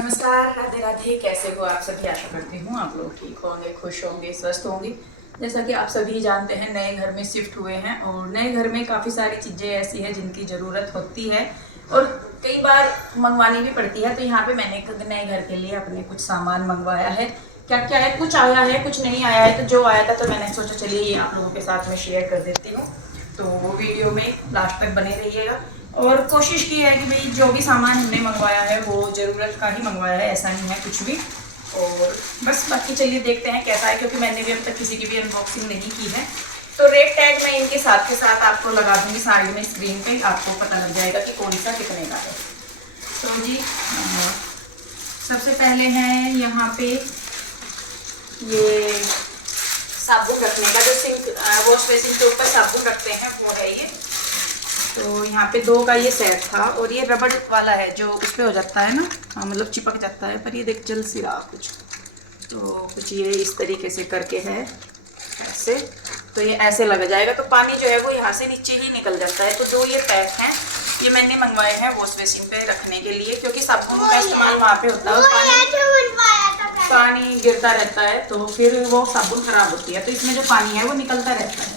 नमस्कार, राधे राधे। कैसे हो आप सभी? आशा करती हूँ आप लोग ठीक होंगे, खुश होंगे, स्वस्थ होंगे। जैसा कि आप सभी जानते हैं, नए घर में शिफ्ट हुए हैं और नए घर में काफ़ी सारी चीज़ें ऐसी हैं जिनकी ज़रूरत होती है और कई बार मंगवानी भी पड़ती है। तो यहाँ पे मैंने नए घर के लिए अपने कुछ सामान मंगवाया है। क्या क्या है, कुछ आया है, कुछ नहीं आया है। तो जो आया था तो मैंने सोचा चलिए ये आप लोगों के साथ में शेयर कर देती हूँ। तो वो वीडियो में लास्ट तक बने रहिएगा। और कोशिश की है कि भाई जो भी सामान हमने मंगवाया है वो ज़रूरत का ही मंगवाया है, ऐसा नहीं है कुछ भी। और बस बाकी चलिए देखते हैं कैसा है, क्योंकि मैंने भी अब तक किसी की भी अनबॉक्सिंग नहीं की है। तो रेट टैग मैं इनके साथ के साथ आपको लगा दूंगी साइड में स्क्रीन पे, आपको पता लग जाएगा कि कौन सा कितने का है। तो जी सबसे पहले है यहाँ पे ये साबुन रखने का, जो सिंक वॉश बेसिन के ऊपर साबुन रखते हैं वो है ये। तो यहाँ पे 2 का ये सेट था और ये रबड़ वाला है जो उस पर हो जाता है ना, हाँ मतलब चिपक जाता है। पर ये देख जल सी रहा कुछ, तो कुछ ये इस तरीके से करके है ऐसे, तो ये ऐसे लग जाएगा तो पानी जो है वो यहाँ से नीचे ही निकल जाता है। तो 2 ये पैक हैं, ये मैंने मंगवाए हैं वॉश बेसिन पे रखने के लिए, क्योंकि साबुन का इस्तेमाल वहाँ पे होता है, पानी गिरता रहता है तो फिर वो साबुन खराब होती है, तो इसमें जो पानी है वो निकलता रहता है।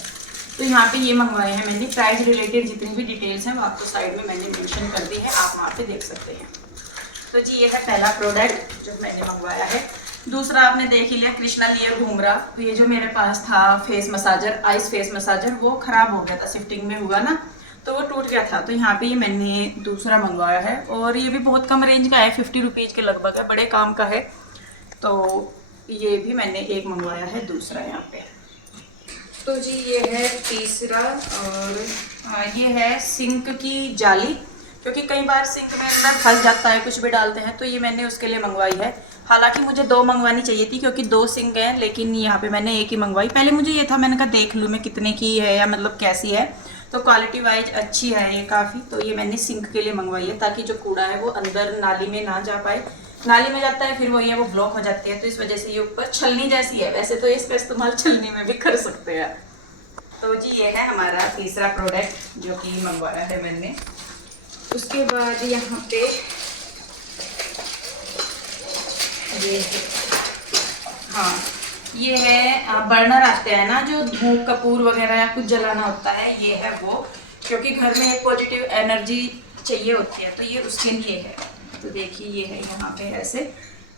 तो यहाँ पे ये मंगवाए हैं मैंने। प्राइस रिलेटेड जितनी भी डिटेल्स हैं वो आपको साइड में मैंने मेंशन कर दी है, आप वहाँ पे देख सकते हैं। तो जी ये है पहला प्रोडक्ट जो मैंने मंगवाया है। दूसरा आपने देख ही लिया, कृष्णा लिए घूम रहा। तो ये जो मेरे पास था face massager, ice face massager, वो खराब हो गया था, शिफ्टिंग में हुआ ना तो वो टूट गया था। तो यहाँ पे ये मैंने दूसरा मंगवाया है और ये भी बहुत कम रेंज का है, 50 रुपीज़ के लगभग है, बड़े काम का है। तो ये भी मैंने एक मंगवाया है दूसरा यहाँ पे। तो जी ये है तीसरा, और ये है सिंक की जाली, क्योंकि कई बार सिंक में अंदर फंस जाता है कुछ भी डालते हैं, तो ये मैंने उसके लिए मंगवाई है। हालांकि मुझे 2 मंगवानी चाहिए थी क्योंकि 2 सिंक हैं, लेकिन यहाँ पे मैंने एक ही मंगवाई। पहले मुझे ये था, मैंने कहा देख लूँ मैं कितने की है या मतलब कैसी है। तो क्वालिटी वाइज अच्छी है ये काफ़ी। तो ये मैंने सिंक के लिए मंगवाई है ताकि जो कूड़ा है वो अंदर नाली में ना जा पाए। नाली में जाता है फिर वो ये वो ब्लॉक हो जाती है, तो इस वजह से ये ऊपर छलनी जैसी है। वैसे तो इसका इस्तेमाल छलनी में भी कर सकते हैं। तो जी ये है हमारा तीसरा प्रोडक्ट जो कि मंगवाया है मैंने। उसके बाद यहाँ पे ये हाँ, ये है बर्नर आते हैं ना जो धूप कपूर वगैरह या कुछ जलाना होता है, ये है वो। क्योंकि घर में एक पॉजिटिव एनर्जी चाहिए होती है, तो ये उसके लिए है। तो देखिए ये है यहाँ पे ऐसे,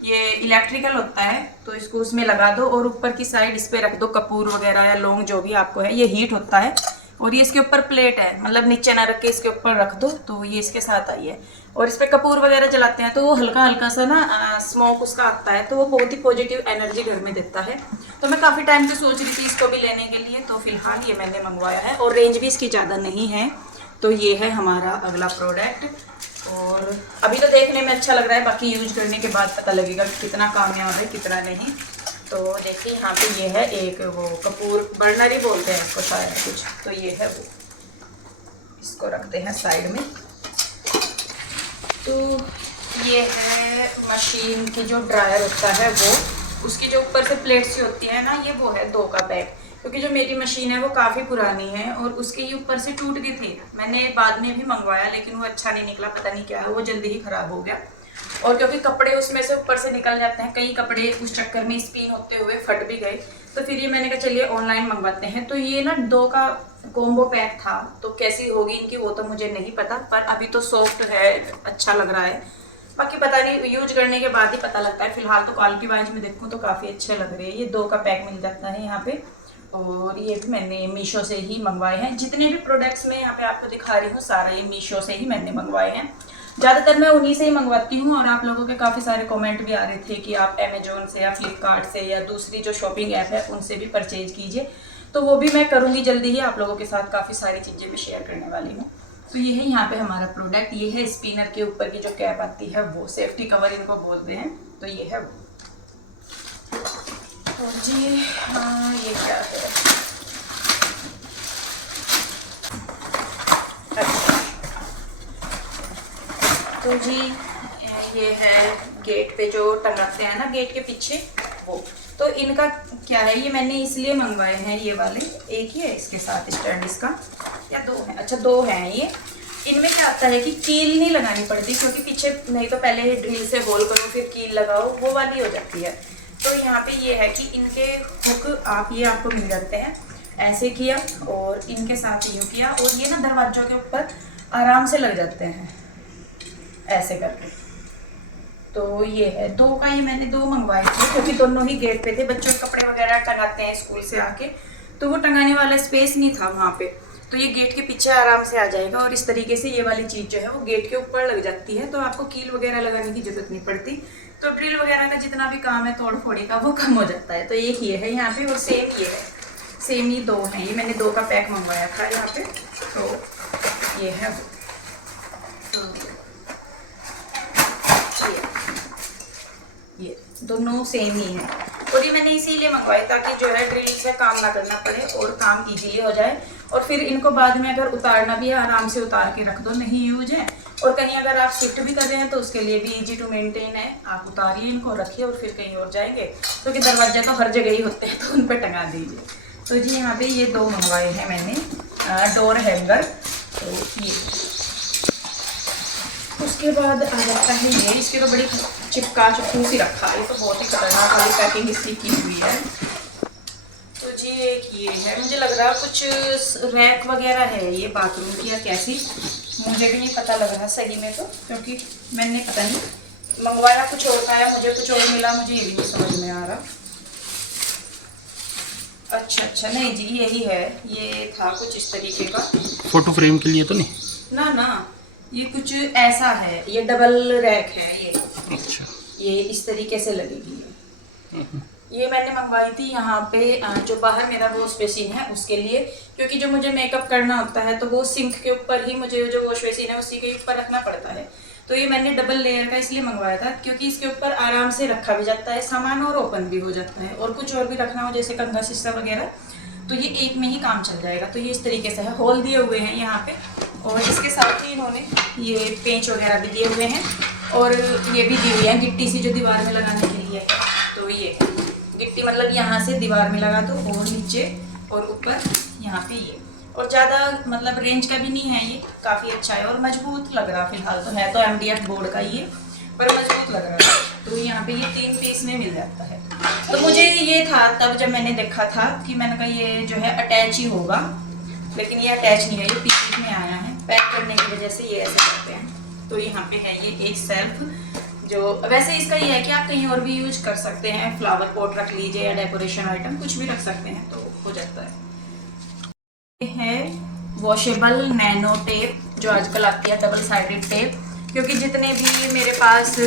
ये इलेक्ट्रिकल होता है, तो इसको उसमें लगा दो और ऊपर की साइड इस पे रख दो कपूर वगैरह या लौंग जो भी आपको है। ये हीट होता है और ये इसके ऊपर प्लेट है, मतलब नीचे ना रख के इसके ऊपर रख दो, तो ये इसके साथ आई है। और इस पे कपूर वगैरह जलाते हैं तो वो हल्का हल्का सा ना स्मोक उसका आता है, तो वो बहुत ही पॉजिटिव एनर्जी घर में देता है। तो मैं काफ़ी टाइम से सोच रही थी इसको भी लेने के लिए, तो फिलहाल ये मैंने मंगवाया है और रेंज भी इसकी ज़्यादा नहीं है। तो ये है हमारा अगला प्रोडक्ट। और अभी तो देखने में अच्छा लग रहा है, बाकी यूज करने के बाद पता लगेगा कि कितना कामयाब है कितना नहीं। तो देखिए यहाँ पे ये है एक वो कपूर बर्नर ही बोलते हैं इसको शायद कुछ, तो ये है वो, इसको रखते हैं साइड में। तो ये है मशीन की जो ड्रायर होता है वो, उसकी जो ऊपर से प्लेट्स होती है ना, ये वो है 2 का पैक। क्योंकि जो मेरी मशीन है वो काफ़ी पुरानी है और उसके ये ऊपर से टूट गए थे। मैंने बाद में भी मंगवाया लेकिन वो अच्छा नहीं निकला, पता नहीं क्या है, वो जल्दी ही ख़राब हो गया। और क्योंकि कपड़े उसमें से ऊपर से निकल जाते हैं, कई कपड़े उस चक्कर में स्पिन होते हुए फट भी गए। तो फिर ये मैंने कहा चलिए ऑनलाइन मंगवाते हैं। तो ये ना 2 का कॉम्बो पैक था, तो कैसी होगी इनकी वो तो मुझे नहीं पता, पर अभी तो सॉफ्ट है, अच्छा लग रहा है। बाकी पता नहीं, यूज करने के बाद ही पता लगता है। फिलहाल तो क्वालिटी वाइज में देखूँ तो काफ़ी अच्छे लग रहे हैं। ये 2 का पैक मिल जाता है यहाँ पे। और ये भी मैंने मीशो से ही मंगवाए हैं। जितने भी प्रोडक्ट्स मैं यहाँ पे आपको दिखा रही हूँ सारा ये मीशो से ही मैंने मंगवाए हैं। ज़्यादातर मैं उन्हीं से ही मंगवाती हूँ और आप लोगों के काफ़ी सारे कमेंट भी आ रहे थे कि आप अमेजोन से या फ्लिपकार्ट से या दूसरी जो शॉपिंग ऐप है उनसे भी परचेज कीजिए। तो वो भी मैं करूँगी जल्दी ही, आप लोगों के साथ काफ़ी सारी चीज़ें भी शेयर करने वाली हूँ। तो ये है यहाँ पे हमारा प्रोडक्ट, ये है स्पिनर के ऊपर की जो कैप आती है वो, सेफ्टी कवर इनको बोलते हैं। तो ये है वो। तो जी हाँ, ये क्या है, अच्छा तो जी ये है गेट पे जो टंगाते हैं ना, गेट के पीछे वो। तो इनका क्या है, ये मैंने इसलिए मंगवाए हैं ये वाले, एक ही है इसके साथ स्टैंड इसका, या 2 है, अच्छा 2 हैं ये। इनमें क्या आता है कि कील नहीं लगानी पड़ती, क्योंकि पीछे नहीं तो पहले ड्रिल से होल करो फिर कील लगाओ, वो वाली हो जाती है। तो यहाँ पे ये है कि इनके हुक आपको मिल जाते हैं, ऐसे किया और इनके साथ यूँ किया, और ये ना दरवाजों के ऊपर आराम से लग जाते हैं ऐसे करके। तो ये है दो का, ये मैंने दो मंगवाए थे क्योंकि दोनों ही गेट पे थे। बच्चों के कपड़े वगैरह टंगाते हैं स्कूल से आके, तो वो टंगाने वाला स्पेस नहीं था वहाँ पे, तो ये गेट के पीछे आराम से आ जाएगा। और इस तरीके से ये वाली चीज़ जो है वो गेट के ऊपर लग जाती है, तो आपको कील वगैरह लगाने की जरूरत नहीं पड़ती। तो ड्रिल वगैरह का जितना भी काम है तोड़ फोड़ी का वो कम हो जाता है। तो एक ये है यहाँ पे, और सेम ये है, सेम ही दो हैं। ये मैंने दो का पैक मंगवाया था यहाँ पे, तो ये है ये दोनों सेम ही है। और ये मैंने इसीलिए मंगवाई ताकि जो है ड्रिल से काम ना करना पड़े और काम इजीली हो जाए। और फिर इनको बाद में अगर उतारना भी है आराम से उतार के रख दो, नहीं यूज है। और कहीं अगर आप शिफ्ट भी कर रहे हैं तो उसके लिए भी इजी टू मेंटेन है, आप उतारिए इनको, रखिए और फिर कहीं और जाएंगे, क्योंकि तो दरवाजे तो हर जगह ही होते हैं, तो उन पर टंगा दीजिए। तो जी यहाँ पे ये दो मंगवाए हैं मैंने डोर हैंगर। तो ये उसके बाद आ जाता है ये, इसके तो बड़ी चिपका चुपकू सी रखा है, ये तो बहुत ही खतरनाक वाली पैकिंग इसकी की हुई है। तो जी एक ये है, मुझे लग रहा है कुछ रैक वगैरह है ये बाथरूम की या कैसी, मुझे भी नहीं पता लग रहा सही में, तो क्योंकि मैंने पता नहीं मंगवाया कुछ और था या मुझे कुछ और मिला, मुझे ये भी नहीं समझ में आ रहा। अच्छा नहीं जी यही है, ये था कुछ इस तरीके का। फोटो फ्रेम के लिए तो नहीं? ना ये कुछ ऐसा है, ये डबल रैक है ये। अच्छा, ये इस तरीके से लगेगी ये मैंने मंगवाई थी यहाँ पे, जो बाहर मेरा वॉश बेसिन है उसके लिए, क्योंकि जो मुझे मेकअप करना होता है तो वो सिंक के ऊपर ही मुझे जो वॉश बेसिन है उसी के ऊपर रखना पड़ता है। तो ये मैंने डबल लेयर का इसलिए मंगवाया था क्योंकि इसके ऊपर आराम से रखा भी जाता है सामान और ओपन भी हो जाता है, और कुछ और भी रखना हो जैसे कंघा शीशा वगैरह तो ये एक में ही काम चल जाएगा। तो ये इस तरीके से है, होल दिए हुए हैं यहाँ पे, और इसके साथ ही इन्होंने ये पेंच वगैरह भी दिए हुए हैं, और ये भी दी हुई है गिट्टी सी जो दीवार में लगाने के लिए। तो ये गिट्टी मतलब यहाँ से दीवार में लगा दो, और नीचे और ऊपर यहाँ पे ये, और ज़्यादा मतलब रेंज का भी नहीं है ये, काफ़ी अच्छा है और मजबूत लग रहा फिलहाल। तो है तो MDF बोर्ड का ये, पर मजबूत लग रहा है। तो यहाँ पे ये 3 पीस में मिल जाता है। तो मुझे ये था तब जब मैंने देखा था कि मैंने कहा ये जो है अटैच ही होगा, लेकिन ये अटैच नहीं है, ये पीस में आया है। पैक करने की वजह से ये ऐसे करते हैं। तो यहाँ पे है ये एक सेल्फ, जो वैसे इसका ये है कि आप कहीं और भी यूज कर सकते हैं, फ्लावर पॉट रख लीजिए या डेकोरेशन आइटम कुछ भी रख सकते हैं, तो हो जाता है। ये है वॉशेबल नैनो टेप, जो आजकल आती है डबल साइडेड टेप, क्योंकि जितने भी मेरे पास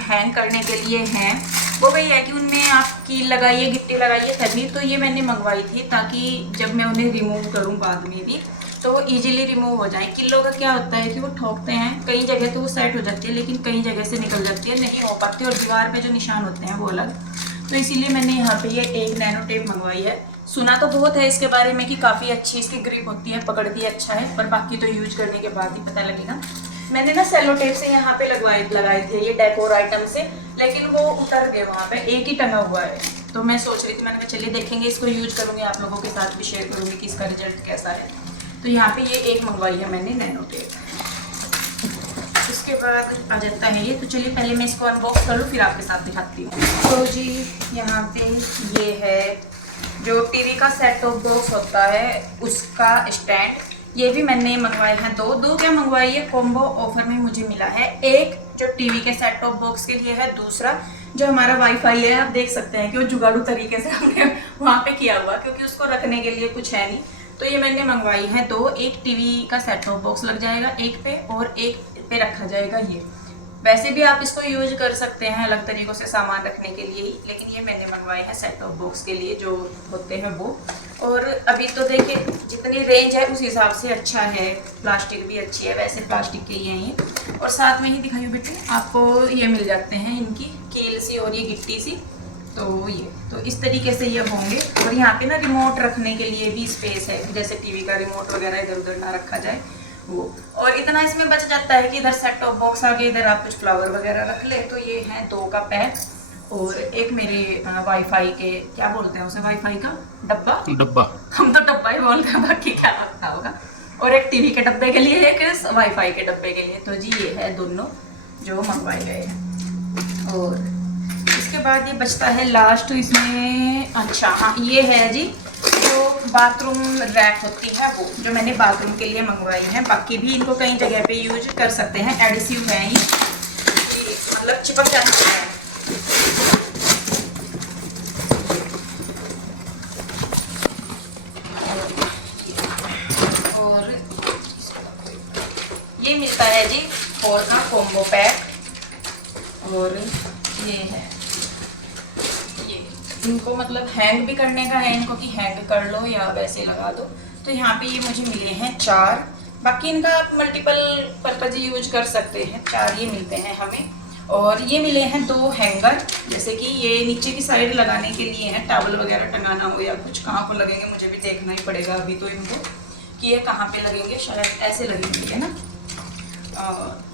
हैंग करने के लिए हैं वो वही है कि उनमें आप कील लगाइए गिट्टी लगाइए तभी। तो ये मैंने मंगवाई थी ताकि जब मैं उन्हें रिमूव करूँ बाद में भी तो वो इजीली रिमूव हो जाए। किलों का क्या होता है कि वो ठोकते हैं, कई जगह तो वो सेट हो जाती है लेकिन कई जगह से निकल जाती है, नहीं हो पाती, और दीवार पे जो निशान होते हैं वो अलग। तो इसीलिए मैंने यहाँ पे ये एक नैनो टेप मंगवाई है। सुना तो बहुत है इसके बारे में कि काफ़ी अच्छी इसकी ग्रिप होती है, पकड़ती अच्छा है, पर बाकी तो यूज करने के बाद ही पता लगेगा। मैंने ना सेलो टेप से यहाँ पे लगाए थे ये डेकोर आइटम से, लेकिन वो उतर गए, वहाँ पे एक ही टंगा हुआ है। तो मैं सोच रही थी, मैंने कहा चलिए देखेंगे, इसको यूज करूँगी, आप लोगों के साथ भी शेयर करूँगी कि इसका रिजल्ट कैसा है। तो यहाँ पे ये एक मंगवाई है मैंने नैनो टेप। उसके बाद आ जाता है ये, तो चलिए पहले मैं इसको अनबॉक्स कर लूँ फिर आपके साथ दिखाती हूँ। तो जी यहाँ पे ये है जो टीवी का सेट टॉप बॉक्स होता है उसका स्टैंड, ये भी मैंने मंगवाए हैं दो क्या मंगवाई है, कॉम्बो ऑफर में मुझे मिला है। एक जो टीवी के सेट टॉप बॉक्स के लिए है, दूसरा जो हमारा वाईफाई है। आप देख सकते हैं कि वो जुगाड़ू तरीके से हमने वहाँ पे किया हुआ, क्योंकि उसको रखने के लिए कुछ है नहीं। तो ये मैंने मंगवाई है दो, एक टीवी का सेट टॉप बॉक्स लग जाएगा एक पे, और एक पे रखा जाएगा ये। वैसे भी आप इसको यूज कर सकते हैं अलग तरीक़ों से सामान रखने के लिए ही, लेकिन ये मैंने मंगवाए हैं सेट टॉप बॉक्स के लिए जो होते हैं वो। और अभी तो देखिए जितनी रेंज है उस हिसाब से अच्छा है, प्लास्टिक भी अच्छी है, वैसे प्लास्टिक के ही हैं ये। और साथ में ही दिखाइए बेटे, आपको ये मिल जाते हैं इनकी कील सी और ये गिट्टी सी। तो ये तो इस तरीके से ये होंगे। और यहाँ पे ना रिमोट रखने के लिए भी स्पेस है, जैसे टीवी का रिमोट वगैरह इधर उधर ना रखा जाए वो। और इतना इसमें बच जाता है कि इधर सेट टॉप बॉक्स आ गए, इधर आप कुछ फ्लावर वगैरह रख ले। तो ये है दो का पैक। और एक मेरे वाईफाई के क्या बोलते हैं उसे, वाईफाई का डब्बा डब्बा, हम तो डब्बा ही बोलते हैं, बाकी क्या लगता होगा। और एक टीवी के डब्बे के लिए, एक वाईफाई के डब्बे के लिए। तो जी ये है दोनों जो मंगवाए गए हैं। और इसके बाद ये बचता है लास्ट इसमें, अच्छा हाँ ये है जी जो बाथरूम रैक होती है वो, जो मैंने बाथरूम के लिए मंगवाई है। बाकी भी इनको कई जगह पे यूज कर सकते हैं, एडिसिव है ये, मतलब चिपक जाती है। और ये मिलता है जी 4 का कॉम्बो पैक। और ये है, ये इनको मतलब हैंग भी करने का है इनको, कि हैंग कर लो या वैसे लगा दो। तो यहाँ पे ये मुझे मिले हैं 4। बाकी इनका आप मल्टीपल पर्पज यूज कर सकते हैं। 4 ये मिलते हैं हमें। और ये मिले हैं 2 हैंगर, जैसे कि ये नीचे की साइड लगाने के लिए है, टॉवल वगैरह टंगाना हो या कुछ। कहाँ पर लगेंगे मुझे भी देखना ही पड़ेगा अभी तो इनको, कि ये कहाँ पे लगेंगे। शायद ऐसे लगेंगे है ना, और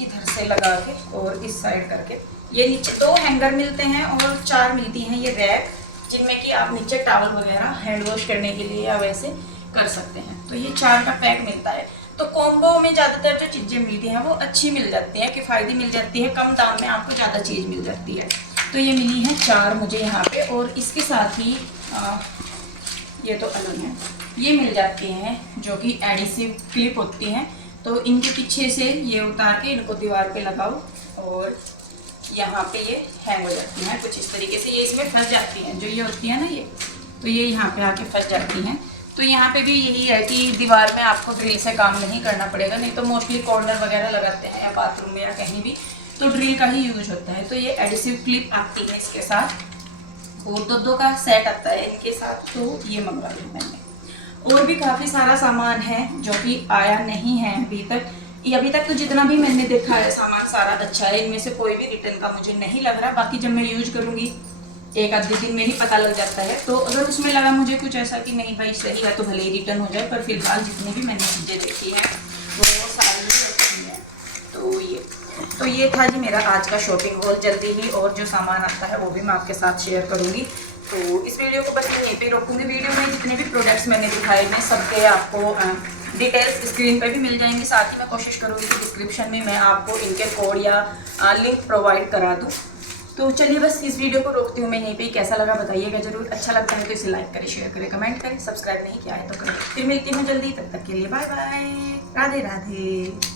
इधर से लगा के और इस साइड करके। ये नीचे 2 हैंगर मिलते हैं और 4 मिलती हैं ये रैक, जिनमें कि आप नीचे टॉवल वगैरह हैंड वॉश करने के लिए या वैसे कर सकते हैं। तो ये 4 का पैक मिलता है। तो कॉम्बो में ज़्यादातर जो चीज़ें मिलती हैं वो अच्छी मिल जाती हैं, किफ़ायती मिल जाती है, कम दाम में आपको ज़्यादा चीज़ मिल जाती है। तो ये मिली हैं 4 मुझे यहाँ पे। और इसके साथ ही ये तो अलग है, ये मिल जाती हैं जो कि एडिसिव क्लिप होती हैं। तो इनके पीछे से ये उतार के इनको दीवार पे लगाओ और यहाँ पे ये हैंग हो जाती हैं कुछ इस तरीके से। ये इसमें फंस जाती हैं, जो ये होती है ना ये, तो ये यहाँ पे आके फंस जाती हैं। तो यहाँ पे भी यही है कि दीवार में आपको ड्रिल से काम नहीं करना पड़ेगा, नहीं तो मोस्टली कॉर्नर वगैरह लगाते हैं या बाथरूम में या कहीं भी, तो ड्रिल का ही यूज होता है। तो ये एडिसिव क्लिप आती है इसके साथ, और 2 का सेट आता है इनके साथ। तो ये मंगवा लिया मैंने। और भी काफ़ी सारा सामान है जो कि आया नहीं है अभी तक। ये अभी तक तो जितना भी मैंने देखा है सामान सारा अच्छा है, इनमें से कोई भी रिटर्न का मुझे नहीं लग रहा। बाकी जब मैं यूज करूँगी 1-2 दिन में ही पता लग जाता है। तो अगर उसमें लगा मुझे कुछ ऐसा कि नहीं भाई सही है तो भले ही रिटर्न हो जाए, पर फिलहाल जितनी भी मैंने चीज़ें देखी हैं वो सारी अच्छी हैं। तो ये था जी मेरा आज का शॉपिंग हॉल। जल्दी ही और जो सामान आता है वो भी मैं आपके साथ शेयर करूँगी। तो इस वीडियो को बस मैं यहीं पे रोकूंगी। वीडियो में जितने भी प्रोडक्ट्स मैंने दिखाए हैं सबके आपको डिटेल्स स्क्रीन पर भी मिल जाएंगे। साथ ही मैं कोशिश करूँगी कि डिस्क्रिप्शन में मैं आपको इनके कोड या लिंक प्रोवाइड करा दूँ। तो चलिए बस इस वीडियो को रोकती हूँ मैं यहीं पे। कैसा लगा बताइएगा ज़रूर। अच्छा लगता है तो इसे लाइक करें, शेयर करें, कमेंट करें। सब्सक्राइब नहीं किया है तो करें। फिर मिलती हूँ जल्दी, तब तक के लिए बाय बाय, राधे राधे।